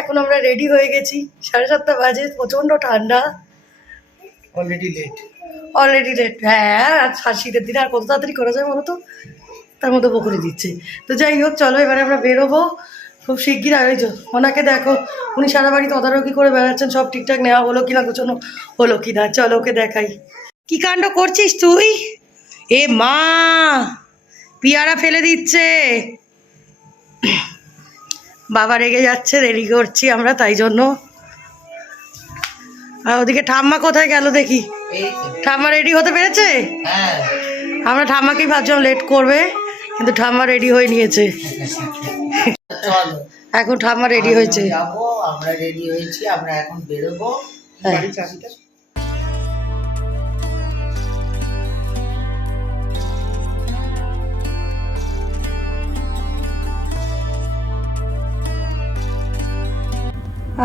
এখন আমরা রেডি হয়ে গেছি, 7:30 বাজে, প্রচণ্ড ঠান্ডা, অলরেডি লেট। হ্যাঁ, আর শীতের দিনে আর কত তাড়াতাড়ি করা যায় বলো তো, তার মধ্যে বকুনি দিচ্ছে। তো যাই হোক, চলো এবারে আমরা বেরোবো খুব শিগগির। আর ওই যে ওনাকে দেখো, উনি সারা বাড়ি তদারকি করে বেড়াচ্ছেন, সব ঠিকঠাক নেওয়া হলো কিনা, গোছানো হলো কিনা। চলো ওকে দেখাই। কি কাণ্ড করছিস তুই? এ মা, পিয়ারা ফেলে দিচ্ছে। বাবা রেগে যাচ্ছে, রেডি করছি আমরা তাই জন্য। আর ওদিকে ঠাম্মা কোথায় গেল দেখি? ঠাম্মা রেডি হতে পেরেছে? আমরা ঠাম্মাকেই ভাবছিলাম লেট করবে, কিন্তু ঠাম্মা রেডি হয়ে নিয়েছে। এখন ঠাম্মা রেডি হয়েছে, আমরা রেডি হয়েছি, আমরা এখন বেরোবো।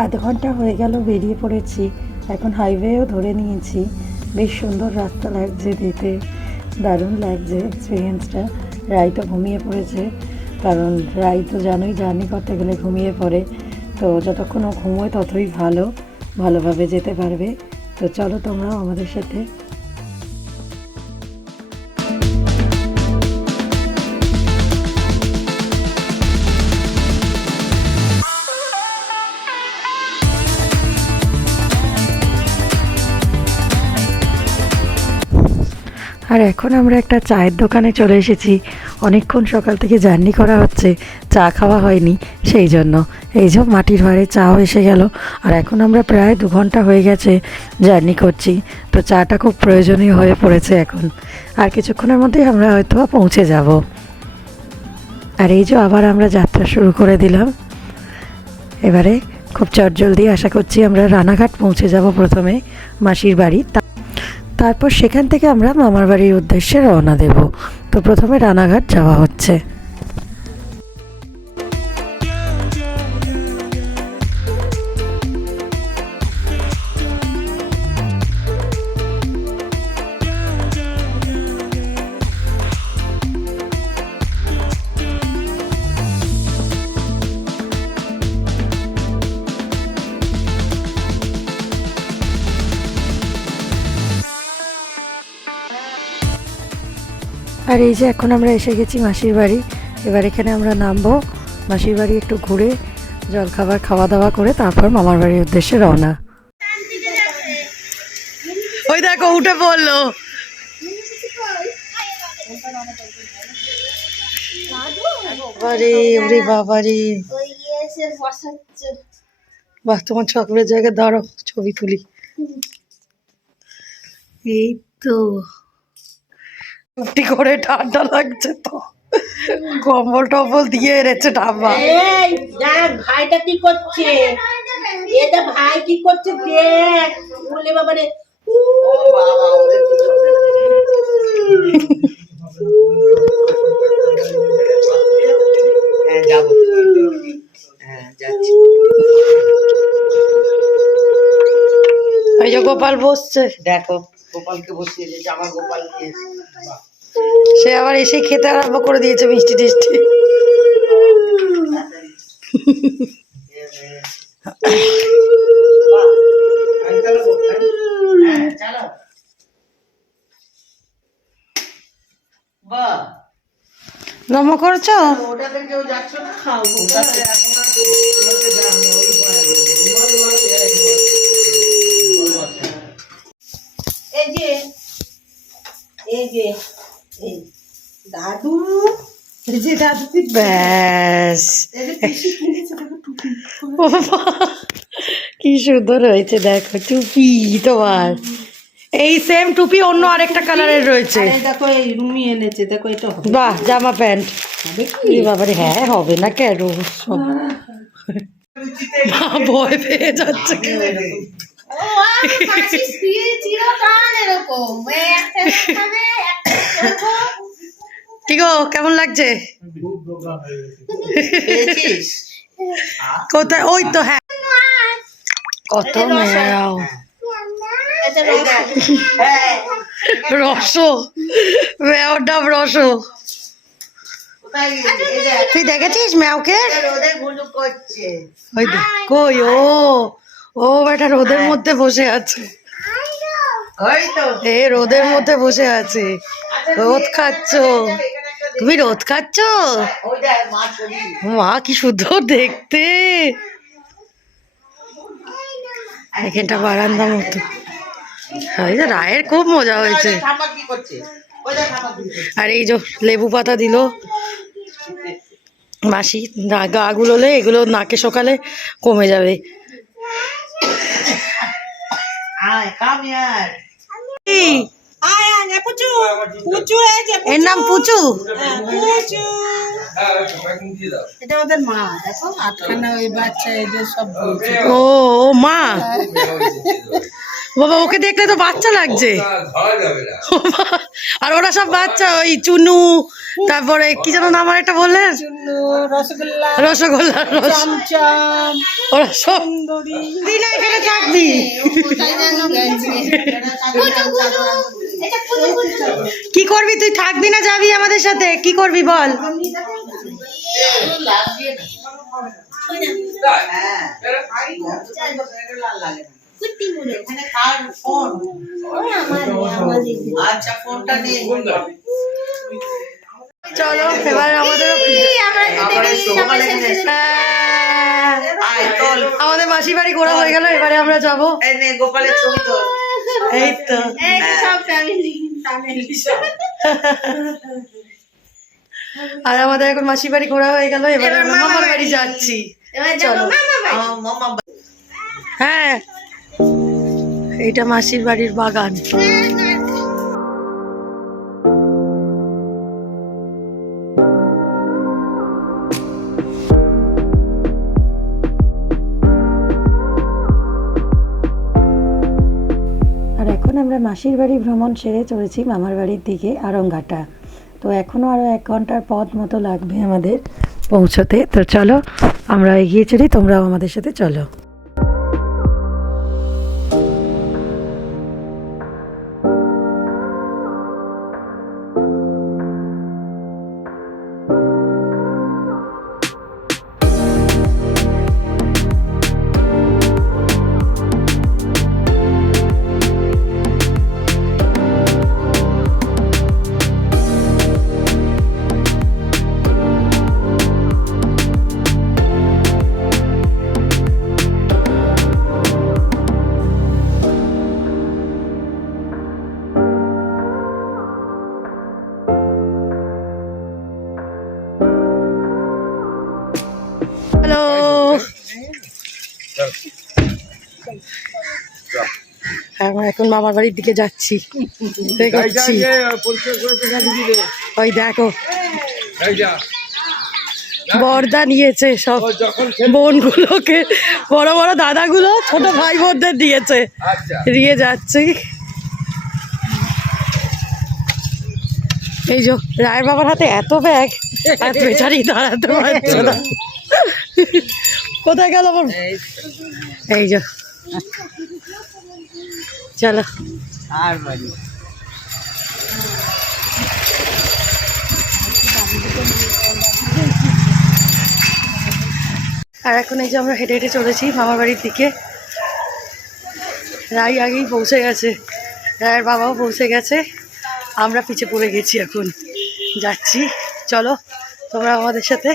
আধ ঘন্টা হয়ে গেল বেরিয়ে পড়েছি, এখন হাইওয়েও ধরে নিয়েছি। বেশ সুন্দর রাস্তা লাগছে, যেতে দারুণ লাগছে এক্সপিরিয়েন্সটা। রাই তো ঘুমিয়ে পড়েছে, কারণ রাই তো জানোই জার্নি করতে গেলে ঘুমিয়ে পড়ে। তো যতক্ষণ ও ঘুমোয় ততই ভালোভাবে যেতে পারবে। তো চলো তোমরাও আমাদের সাথে। আর এখন আমরা একটা চায়ের দোকানে চলে এসেছি। অনেকক্ষণ সকাল থেকে জার্নি করা হচ্ছে, চা খাওয়া হয়নি, সেই জন্য এই যে মাটির ভাঁড়ে চাও এসে গেল। আর এখন আমরা প্রায় 2 ঘন্টা হয়ে গেছে জার্নি করছি, তো চাটা খুব প্রয়োজনীয় হয়ে পড়েছে এখন। আর কিছুক্ষণের মধ্যেই আমরা হয়তো পৌঁছে যাব। আর এই যে আবার আমরা যাত্রা শুরু করে দিলাম। এবারে খুব চটজলদি আশা করছি আমরা রানাঘাট পৌঁছে যাব প্রথমে, মাসির বাড়ি। তারপর সেখান থেকে আমরা মামার বাড়ির উদ্দেশ্যে রওনা দেব। তো প্রথমে রানাঘাট যাওয়া হচ্ছে। আর এই যে এখন আমরা এসে গেছি মাসির বাড়ি। এবার এখানে আমরা নামবো, মাসির বাড়ি একটু ঘুরে জলখাবার খাওয়া দাওয়া করে তারপর মামার বাড়ির উদ্দেশ্যে রওনা। ওই দেখো উঠে পড়লো। বাবারে, বাহ, তোমার চকলের জায়গায় দাঁড়ো, ছবি তুলি। এই তো করে ঠান্ডা লাগছে তো, কম্বল টম্বল দিয়ে এনেছে ঠাম্মা। ভাইটা কি করছে? এটা ভাই কি করছে দেখ, বলে বাবারে। যাবো, যাচ্ছি। এই যে গোপাল বসছে, দেখো গোপালকে বসিয়ে দিয়েছে, আমার গোপাল নিয়ে। সে আবার এসে খেতে আরম্ভ করে দিয়েছে মিষ্টি টিষ্টি। নম করছো? ওটাতে কেউ যাচ্ছ না, খাও। এই যে এই দাদু, এই যে দাদু, ব্যাস, কি সুন্দর হয়েছে দেখো টুপি তোমার। এই সেম টুপি অন্য আরেকটা কালারের রয়েছে। দেখো এই রুমি এনেছে, দেখো এটা বাহ, জামা প্যান্ট। বাবারে, হ্যাঁ হবে না কেন, ভয় পেয়ে যাচ্ছে। কি গো, কেমন লাগছে? কোথায়? ওই তো, হ্যাঁ, কত মেয়াও রস, মেয়ার ডাব রস। কোথায় গেছে? এই দেখ, তুই দেখেছিস ম্যাওকে? রোদে ঘুলু করছে। ওই দেখ, কই ও বেটা রোদের মধ্যে বসে আছে। ওই তো এ রোদের মধ্যে বসে আছে, রোদ খাচ্ছ তুমি, রোদ খাচ্ছ? ওই দেখ মা ছবি। মা কি সুন্দর দেখতে, এখানটা বারান্দা মতো। এই যে রায়ের খুব মজা হয়েছে। ঠাম্মা কি করছে? ওই দেখ ঠাম্মা কি করছে। আর এই যে লেবু পাতা দিল মাসি, গা গুলোলে এগুলো নাকে সকালে কমে যাবে। আয় কাম ইয়ার। কি? আয় আয় পুচু, পুচু এই যে এর নাম পুচু? পুচু। এটা ওদের মা, দেখো আটখানা ওই বাচ্চা এদের সব বলছে। ও ও মা, বাবা ওকে দেখলে তো বাচ্চা লাগছে। আর ওরা সব বাচ্চা, ওই চুনু, তারপরে কি যেন নাম আর একটা বললেন, রসগোল্লা, রসগোল্লা, চমচম, ওরা সব দিন এখানে থাকবি। কি করবি তুই, থাকবি না যাবি আমাদের সাথে, কি করবি বল? আচ্ছা ফোনটা নিয়ে চলো এবার আমাদের আমাদের মাসি বাড়ি ঘোরা হয়ে গেল, এবারে আমরা যাবো। গোপালের ছবি তো এই তো আর আমাদের এখন মাসি বাড়ি ঘোরা হয়ে গেল, এবারে আমরা মামার বাড়ি যাচ্ছি। চলো। হ্যাঁ, এইটা মাসির বাড়ির বাগান। আর এখন আমরা মাসির বাড়ি ভ্রমণ সেরে চলেছি মামার বাড়ির দিকে আরংঘাটা। তো এখনও আরও 1 ঘন্টার পথ মতো লাগবে আমাদের পৌঁছতে। তো চলো আমরা এগিয়ে চলি, তোমরাও আমাদের সাথে চলো। হ্যালো, আমরা এখন মামার বাড়ির দিকে যাচ্ছি। দেখছি ওই দেখো বর্দা নিয়েছে সব বোনগুলোকে, বড় বড় দাদাগুলো ছোট ভাই বোনদের দিয়েছে, নিয়ে যাচ্ছি। এই যে রায়ের বাবার হাতে এত ব্যাগ, আর বেচারি দাঁড়াতে পারছে না। কোথায় গেল আমার, এই যে চলো। আর বাড়ি আর এখন এই যে আমরা হেঁটে হেঁটে চলেছি মামার বাড়ির দিকে। রাই আগেই পৌঁছে গেছে, রায়ের বাবাও পৌঁছে গেছে, আমরা পিছে পড়ে গেছি, এখন যাচ্ছি। চলো তোমরা আমাদের সাথে।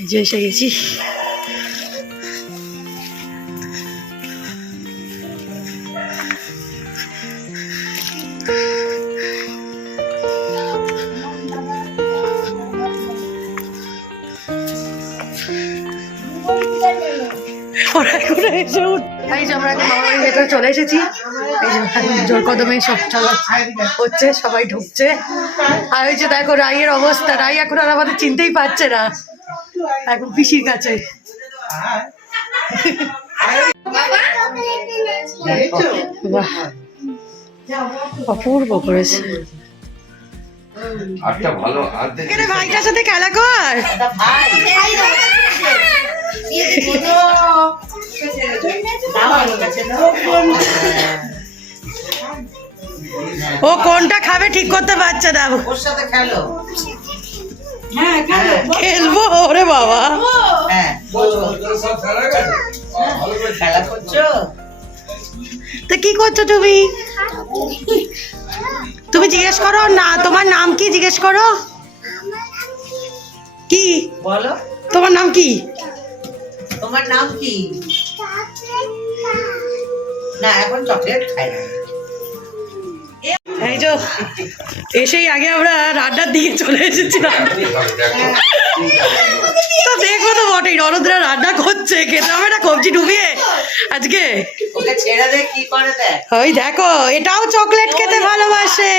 এই যে এসে গেছি। এই যে আমরা এখন মামার বাড়ির ভেতরে চলে এসেছি। এই যে জোর কদমে সব চলা হচ্ছে, সবাই ঢুকছে। আর ওই যে দেখো রাইয়ের অবস্থা, রাই এখন আর আমাদের চিনতেই পারছে না, এখন পিসির কাছে। বাহ, অপূর্ব করেছে। এখানে ভাইটার সাথে খেলা কর। ও কোনটা খাবে ঠিক করতে পারছে না। ওর সাথে খেলো। খেলবো ওরে বাবা। হ্যাঁ খেলা করছো? তো কি করছো তুমি? তুমি জিজ্ঞেস করো না তোমার নাম কি, জিজ্ঞেস করো। কি বলো তোমার নাম কি? তোমার নাম কি? না এখন চকলেট খাই না। এই যে এসেই আগে আমরা রান্নার দিকে চলে এসেছিলাম। তো দেখবো তো বটেই, ননদরা রান্না করছে, খেতে হবে না কবজি ডুবিয়ে আজকে। ওকে ছেড়ে দে, কি করে দেখ। ওই দেখো এটাও চকলেট খেতে ভালোবাসে।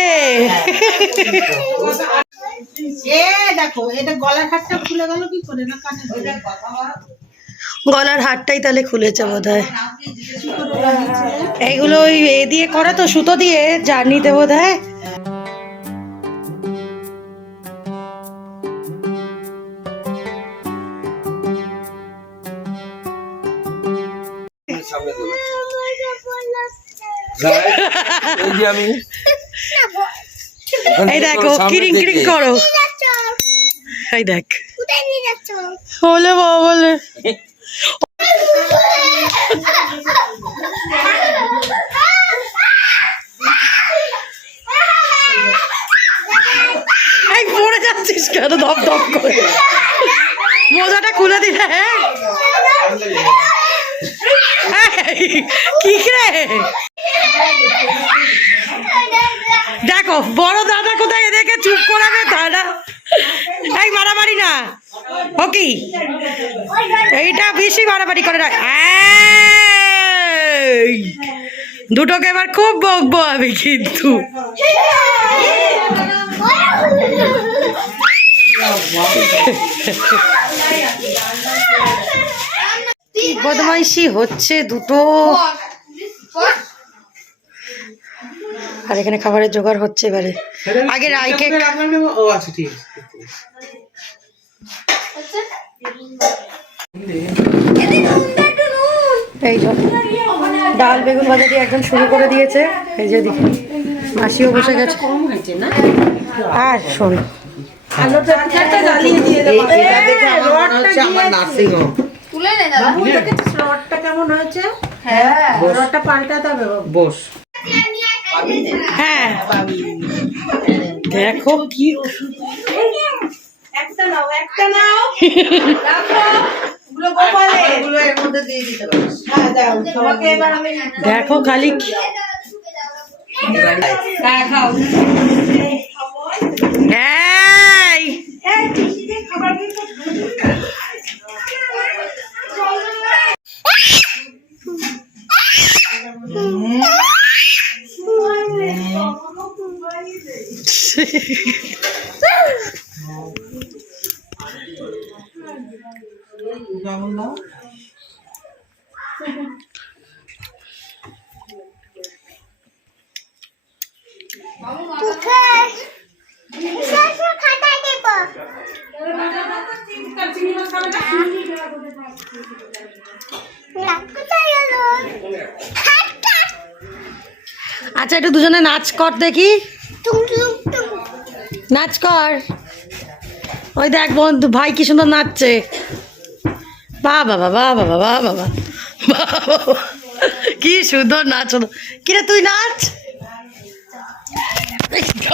এ দেখো এটা গলার হাতটা খুলে গেল কি করে, না কানে ধরে কথা বলো। গলার হারটাই তাহলে খুলেছে বোধ হয়। এইগুলো ওই এ দিয়ে করা তো, সুতো দিয়ে জার্নিতে বোধ হয়। এই দেখো কিরিং কিরিং করো, এই দেখ বলে বাবা বলে। এই পড়ে যাচ্ছিস কেন ধপ ধপ করে? মোজাটা খুলে দিলে। কি রে দেখো বড় দাদা কোথায় এদেরকে চুপ করাবে দাদা। এই মারামারি না, ও কি এইটা বেশি মারামারি করে না। এই দুটোকে এবার খুব বকবো আমি কিন্তু। বদমাইশি হচ্ছে দুটো। আর এখানে খাবারের জোগাড় হচ্ছে এবারে। আগে রাইকে ও আচ্ছা ঠিক এই যে ডাল বেগুন ভাজা দিয়ে একদম শুরু করে দিয়েছে। এই যে দেখি মাসিও বসে গেছে। কম হয়েছে না। আর শোন আলুটা জ্বালিয়ে দিয়ে দেবো। এটা দেখে আমার মনে হচ্ছে আমার নার্সিং হোম। তুলে নে দাদা। বাবু দেখেছিস রডটা কেমন হয়েছে? হ্যাঁ রডটা পাল্টাতে হবে বাবু। বস। হ্যাঁ দেখো কি একটা নাও রাখো। ওগুলো গোপালে ওগুলো এর মধ্যে দিয়ে দিতে পারিস। হ্যাঁ দাও তোমাকে এবার আমি দেখো খালি হ্যাঁ খাও। এই খাবার আচ্ছা একটু দুজনে নাচ কর দেখি, নাচ কর। ওই দেখ বন্ধু ভাই কি সুন্দর নাচছে। বাহ বাবা বাহ বাবা বাহ বাবা কি সুন্দর নাচ হলো। কিরে তুই নাচ।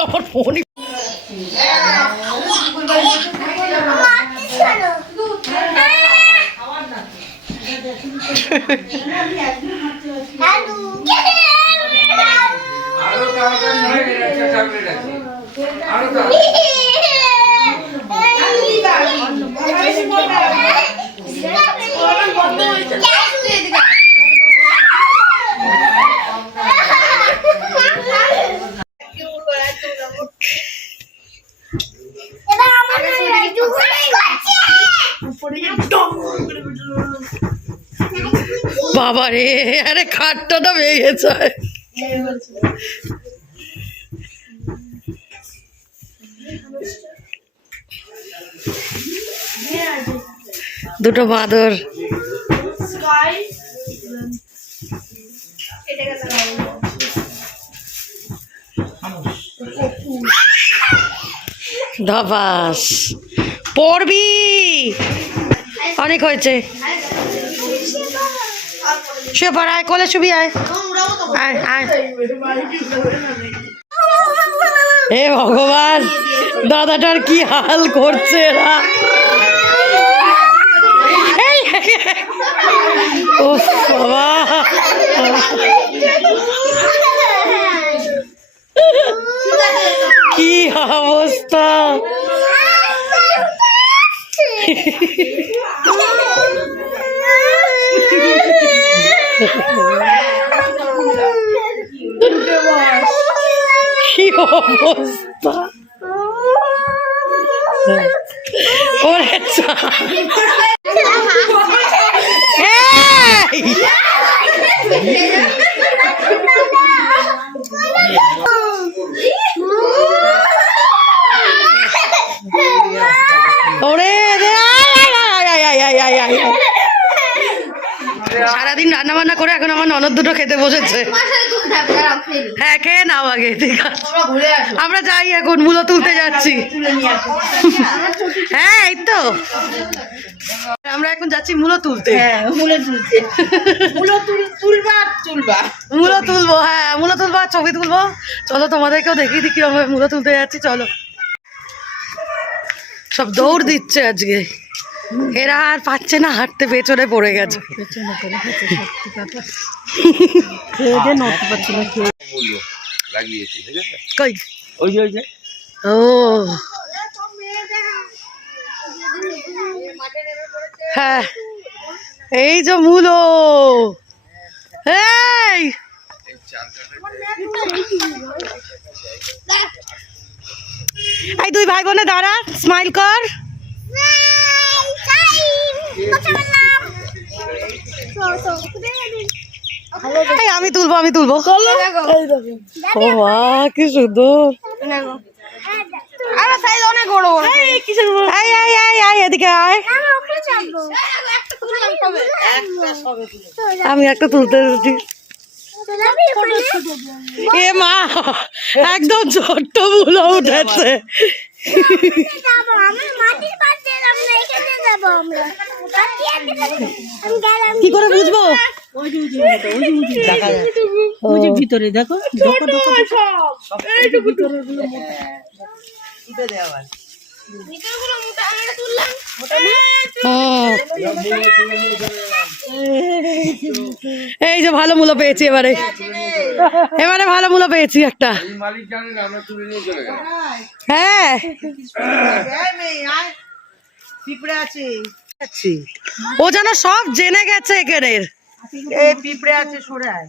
আমার ফোনই বাবা রে, আরে খাটটা ভেঙে গেছে। দুটো বাঁদর। ধাবাস পড়বি, অনেক হয়েছে। শুয়ে পড়, আয় কোলে শুবি, আয় আয় আয়। হে ভগবান, দাদাটার কি হাল করছে এরা। উফ বাবা, কি অবস্থা। কি অবস্থা। ওরে ওরে সারাদিন রান্না বান্না করে এখন আমার ননদ দুটো খেতে বসেছে। হ্যাঁ খেয়ে নাও আগে, ঠিক আছে আমরা যাই, এখন মূলো তুলতে যাচ্ছি। হ্যাঁ এই তো আমরা এখন যাচ্ছি মূলো তুলতে। মূলো তুলতে, মূলো তুলবা মূলো তুলবো, হ্যাঁ মূলো তুলবো আর ছবি তুলবো। চলো তোমাদেরকেও দেখিয়ে দিই কিরকম মূলো তুলতে যাচ্ছি। চলো, সব দৌড় দিচ্ছে আজকে, এরা আর পাচ্ছে না হাঁটতে, পেছনে পড়ে গেছে। কই ও হ্যাঁ, এই যে মূলো। এই এই দুই ভাই বোনে দাঁড়া, স্মাইল কর। আমি তুলবো, আমি তুলবো। ও মা কি সুন্দর। এদিকে আয়, আমি একটা তুলতে দিচ্ছি। এ মা একদম ছোট্ট মূলো উঠেছে। কি করে বুঝবো? ভিতরে দেখো, এই যে ভালো মূলো পেয়েছি এবারে, এবারে ভালো মূলো পেয়েছি একটা। হ্যাঁ ও যেন সব জেনে গেছে এখানের। পিঁপড়ে আছে, সরায়।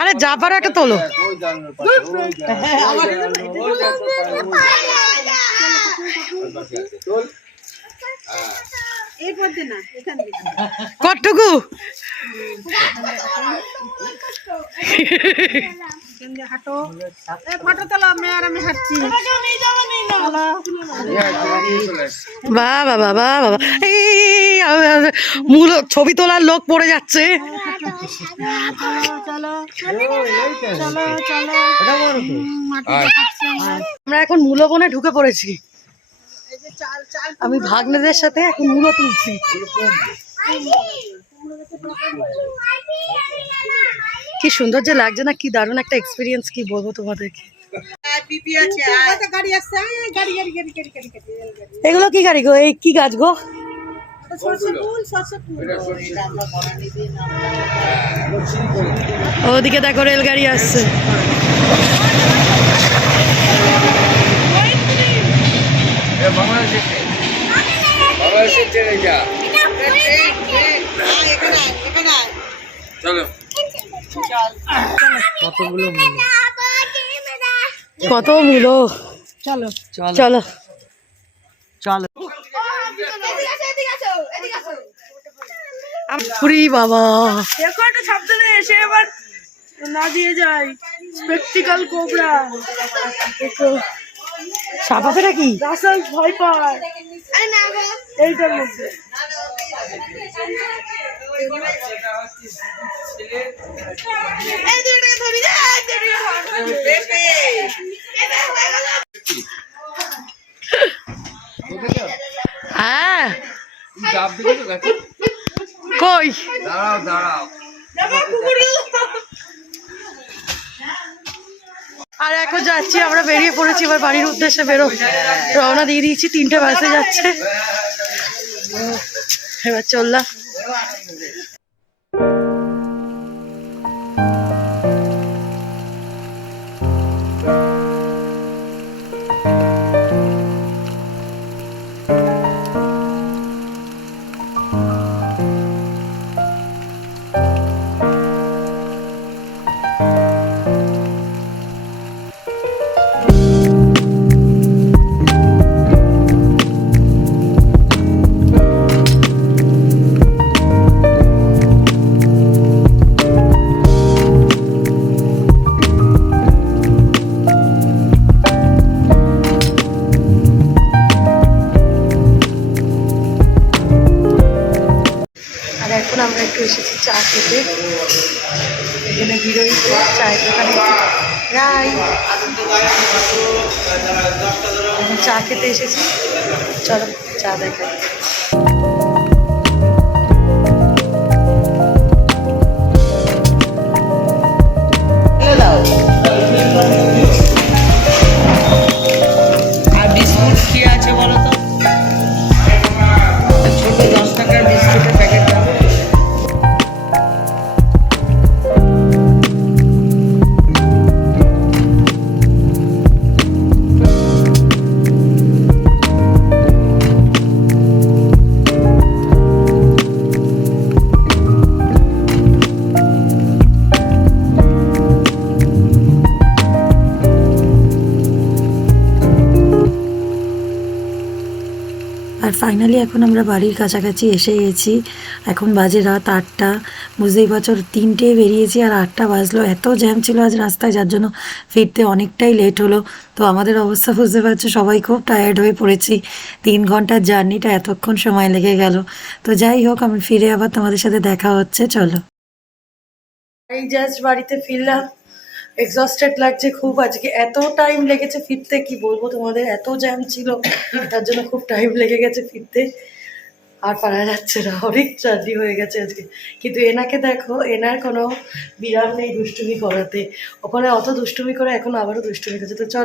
আরে যা পারো একটা তোলো। কতটুকু বাবা বাবা বাবা, এই মূলো ছবি তোলার লোক পড়ে যাচ্ছে। আমরা এখন মূলো বনে ঢুকে পড়েছি। আমি ভাগ্নেদের সাথে এখন মূলো তুলছি। কি সুন্দর যে লাগছে না, কি দারুণ একটা এক্সপিরিয়েন্স, কি বলবো তোমাদেরকে। এগুলো কি গাড়ি গো? এই কি গাছ গো? ওদিকে দেখো রেলগাড়ি আসছে। কত মূলো, চলো চলো চলো। বাবা দেখো একটা সাবধানে এসে এবার না দিয়ে যায়। স্পেকটিক্যাল কোবরা, সাপ আছে নাকি? রাসেল ভয় পায় এইটার মধ্যে। কই আর এখন যাচ্ছি আমরা, বেরিয়ে পড়েছি এবার বাড়ির উদ্দেশ্যে রওনা দিয়ে দিয়েছি, 3টে বাসে যাচ্ছে, এবার চললাম। এখন আমরা একটু এসেছি চা খেতে, এখানে বিরোহিত চায়ের দোকানে রাই, চা খেতে এসেছি, চলো চা দেখাই। আর বিস্কুট কি আছে বলো তো? ছোট 10 টাকার বিস্কুটের প্যাকেট দাও। আর ফাইনালি এখন আমরা বাড়ির কাছাকাছি এসে গেছি। এখন বাজে রাত 8টা, বুঝতেই পারছো 3টে বেরিয়েছি আর 8টা বাজলো। এত জ্যাম ছিল আজ রাস্তায়, যার জন্য ফিরতে অনেকটাই লেট হলো। তো আমাদের অবস্থা বুঝতে পারছো, সবাই খুব টায়ার্ড হয়ে পড়েছি। 3 ঘন্টার জার্নিটা এতক্ষণ সময় লেগে গেল। তো যাই হোক, আমি ফিরে আবার তোমাদের সাথে দেখা হচ্ছে, চলো। এই জাস্ট বাড়িতে ফিরলাম, এক্সস্টেড লাগছে খুব। আজকে এত টাইম লেগেছে ফিরতে, কি বলবো তোমাদের, এত জ্যাম ছিল, তার জন্য খুব টাইম লেগে গেছে ফিরতে। আর পারা যাচ্ছে না, অনেক জার্নি হয়ে গেছে আজকে। কিন্তু এনাকে দেখো, এনার কোনো বিরাম নেই দুষ্টুমি করাতে। ওখানে অত দুষ্টুমি করে এখন আবারও দুষ্টুমি করছে। তো চল